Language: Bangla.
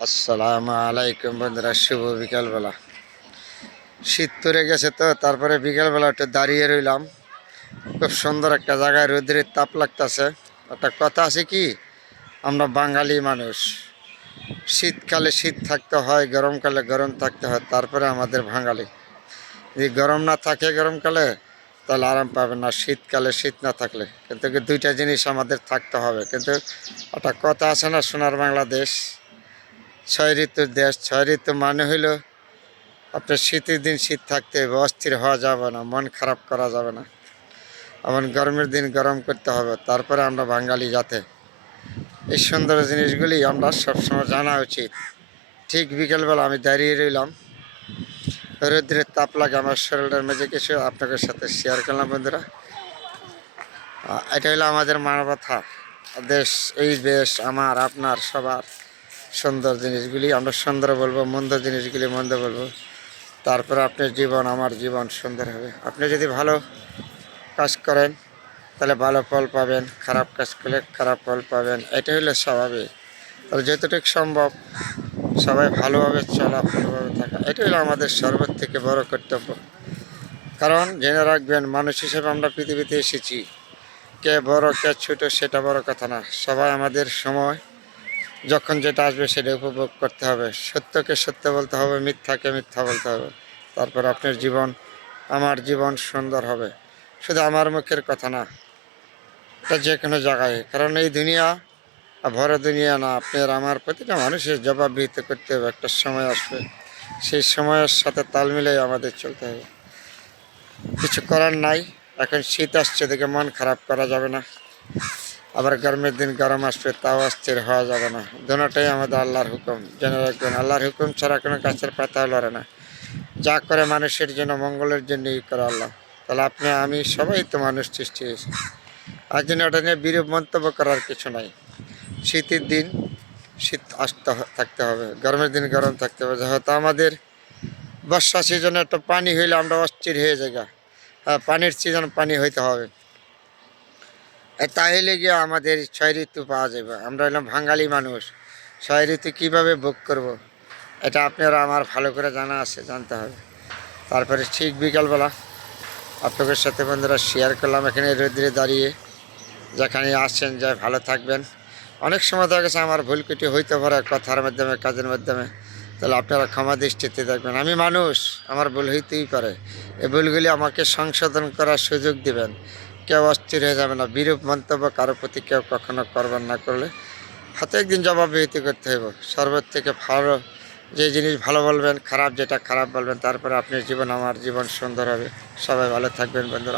আসসালামু আলাইকুম বন্ধুরা, শুভ বিকালবেলা। শীত পড়ে গেছে তো তারপরে বিকালবেলা একটু দাঁড়িয়ে রইলাম। খুব সুন্দর একটা জায়গায়, রোদ্রের তাপ লাগতেছে। একটা কথা আছে কি, আমরা বাঙালি মানুষ, শীতকালে শীত থাকতে হয়, গরমকালে গরম থাকতে হয়, তারপরে আমাদের বাঙালি। যদি গরম না থাকে গরমকালে তাহলে আরাম পাবে না, শীতকালে শীত না থাকলে। কিন্তু দুইটা জিনিস আমাদের থাকতে হবে। কিন্তু একটা কথা আছে না, সোনার বাংলাদেশ, ছয় ঋতুর দেশ। ছয় ঋতু মানে হইল আপনার শীতের দিন শীত থাকতে হবে, অস্থির হওয়া যাবে না, মন খারাপ করা যাবে না। এমন গরমের দিন গরম করতে হবে। তারপরে আমরা বাঙালি জাতে এই সুন্দর জিনিসগুলি আমরা সবসময় জানা উচিত। ঠিক বিকেলবেলা আমি দাঁড়িয়ে রইলাম, রৌদ্রের তাপ লাগে আমার শরীরের মাঝে, কিছু আপনাদের সাথে শেয়ার করলাম বন্ধুরা। এটা হলো আমাদের মানবতা দেশ। এই দেশ আমার আপনার সবার। সুন্দর জিনিসগুলি আমরা সুন্দর বলবো, মন্দ জিনিসগুলি মন্দ বলবো। তারপরে আপনার জীবন আমার জীবন সুন্দর হবে। আপনি যদি ভালো কাজ করেন তাহলে ভালো ফল পাবেন, খারাপ কাজ করলে খারাপ ফল পাবেন। এটা হলো স্বাভাবিক। তাহলে যতটুকু সম্ভব সবাই ভালোভাবে চলা, ভালোভাবে থাকা, এটা হলো আমাদের সর্বোচ্চ থেকে বড় কর্তব্য। কারণ জেনে রাখবেন, মানুষ হিসেবে আমরা পৃথিবীতে এসেছি, কে বড় কে ছোট সেটা বড় কথা না। সবাই আমাদের সময় যখন যেটা আসবে সেটা উপভোগ করতে হবে। সত্যকে সত্য বলতে হবে, মিথ্যাকে মিথ্যা বলতে হবে। তারপর আপনার জীবন আমার জীবন সুন্দর হবে। শুধু আমার মুখের কথা না, এটা যে কোনো জায়গায়। কারণ এই দুনিয়া ভরা দুনিয়া না, আপনার আমার প্রতিটা মানুষের জবাবদিহিত করতে হবে। একটা সময় আসবে, সেই সময়ের সাথে তাল মিলিয়ে আমাদের চলতে হবে। কিছু করার নাই। এখন শীত আসছে দেখে মন খারাপ করা যাবে না, আবার গরমের দিন গরম আসবে তাও অস্থির হওয়া যাবে না। দুটোটাই আমাদের আল্লাহর হুকুম, জেনে রাখবেন। আল্লাহর হুকুম ছাড়া কোনো গাছের পাতাও লড়ে না। যা করে মানুষের জন্য, মঙ্গলের জন্যই করে আল্লাহ। তাহলে আপনি আমি সবাই তো মানুষ সৃষ্টি হয়েছে। আর জন্য ওটা নিয়ে বিরূপ মন্তব্য করার কিছু নাই। শীতের দিন শীত থাকতে হবে, গরমের দিন গরম থাকতে হবে। যেহেতু আমাদের বর্ষা সিজনে একটা পানি হইলে আমরা অস্থির হয়ে যাই। হ্যাঁ, পানির সিজন পানি হইতে হবে। তাহলে গিয়ে আমাদের ছয় ঋতু পাওয়া যাবে। আমরা হলাম বাঙালি মানুষ, ছয় ঋতু কীভাবে ভোগ করব এটা আপনারা আমার ভালো করে জানা আছে, জানতে হবে। তারপরে ঠিক বিকালবেলা আপনাদের সাথে বন্ধুরা শেয়ার করলাম, এখানে রোদ্রে দাঁড়িয়ে। যেখানে আসছেন যাই ভালো থাকবেন। অনেক সময় দেখা গেছে আমার ভুল কুটি হইতে পারে কথার মাধ্যমে, কাজের মাধ্যমে। তাহলে আপনারা ক্ষমা দৃষ্টিতে দেখবেন। আমি মানুষ, আমার ভুল হইতেই পারে। এই ভুলগুলি আমাকে সংশোধন করার সুযোগ দিবেন। কেউ অস্থির হয়ে যাবে না। বিরূপ মন্তব্য কারো প্রতি কেউ কখনো করবেন না, করলে হাতে একদিন জবাবদিহিত করতে হইব। সর্বোচ্চ থেকে ভালো যে জিনিস ভালো বলবেন, খারাপ যেটা খারাপ বলবেন। তারপরে আপনার জীবন আমার জীবন সুন্দর হবে। সবাই ভালো থাকবেন বন্ধুরা।